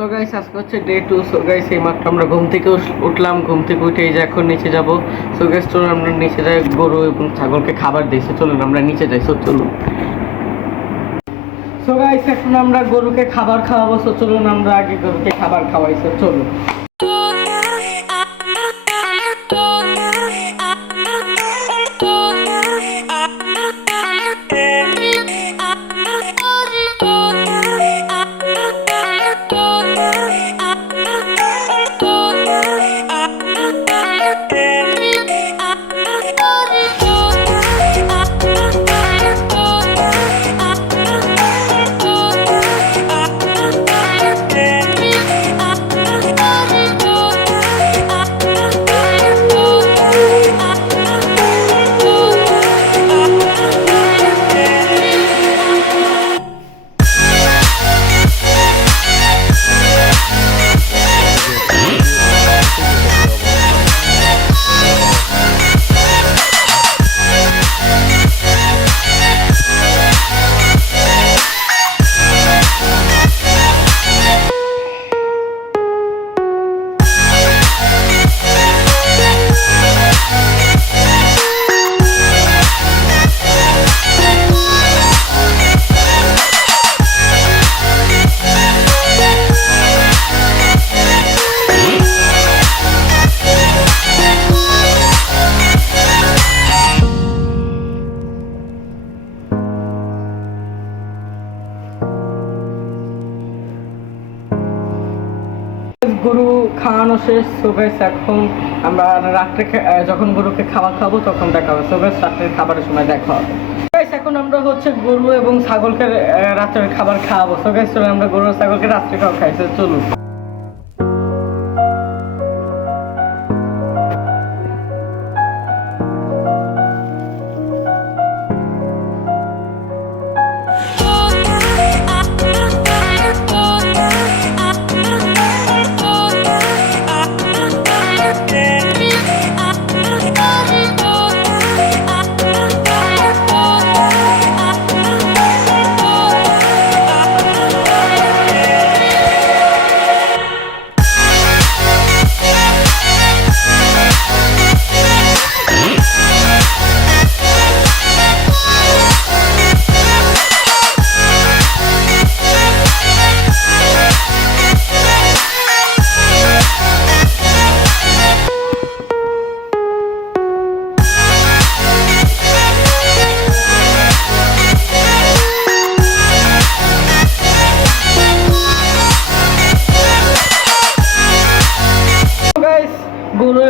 তো গাইস আজকে হচ্ছে ডে টু সো গাইস এই মাত্র আমরা ঘুম থেকে উঠলাম। ঘুম থেকে উঠে এই যে এখন নিচে যাব। সো গাইস চলুন, আমরা নিচে যাই। গরু এবং ছাগলকে খাবার দিই সো চলুন, আমরা নিচে যাই। সো চলুন। সো গাইস এখন আমরা গরুকে খাবার খাওয়াবো। সো চলুন, আমরা আগে গরুকে খাবার খাওয়াই। সো চলুন। গরু খাওয়ানো শেষ সো এখন আমরা রাত্রে যখন গরুকে খাবার খাব, তখন দেখা হবে সো গাইস রাত্রের খাবারের সময় দেখা হবে। এখন আমরা হচ্ছে গরু এবং ছাগলকে রাত্রে রাত্রের খাবার খাওয়াবো। সো আমরা গরু ছাগলকে রাত্রে খাওয়া খাইছে চলুন।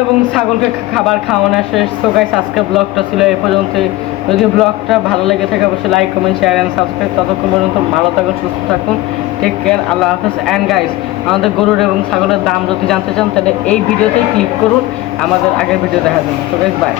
এবং ছাগলকে খাবার খাওয়ানো শেষ। গাইস আজকে ব্লগটা ছিল এ পর্যন্ত যদি ব্লগটা ভালো লেগে থাকে, অবশ্যই like comment share and subscribe ততক্ষণ পর্যন্ত ভালো থাকুন, সুস্থ থাকুন। টেক কেয়ার আল্লাহ হাফেজ। অ্যান্ড গাইস আমাদের গরুর এবং ছাগলের দাম যদি জানতে চান, তাহলে এই ভিডিওতেই ক্লিক করুন। আমাদের আগের ভিডিও দেখার জন্য গাইস বাই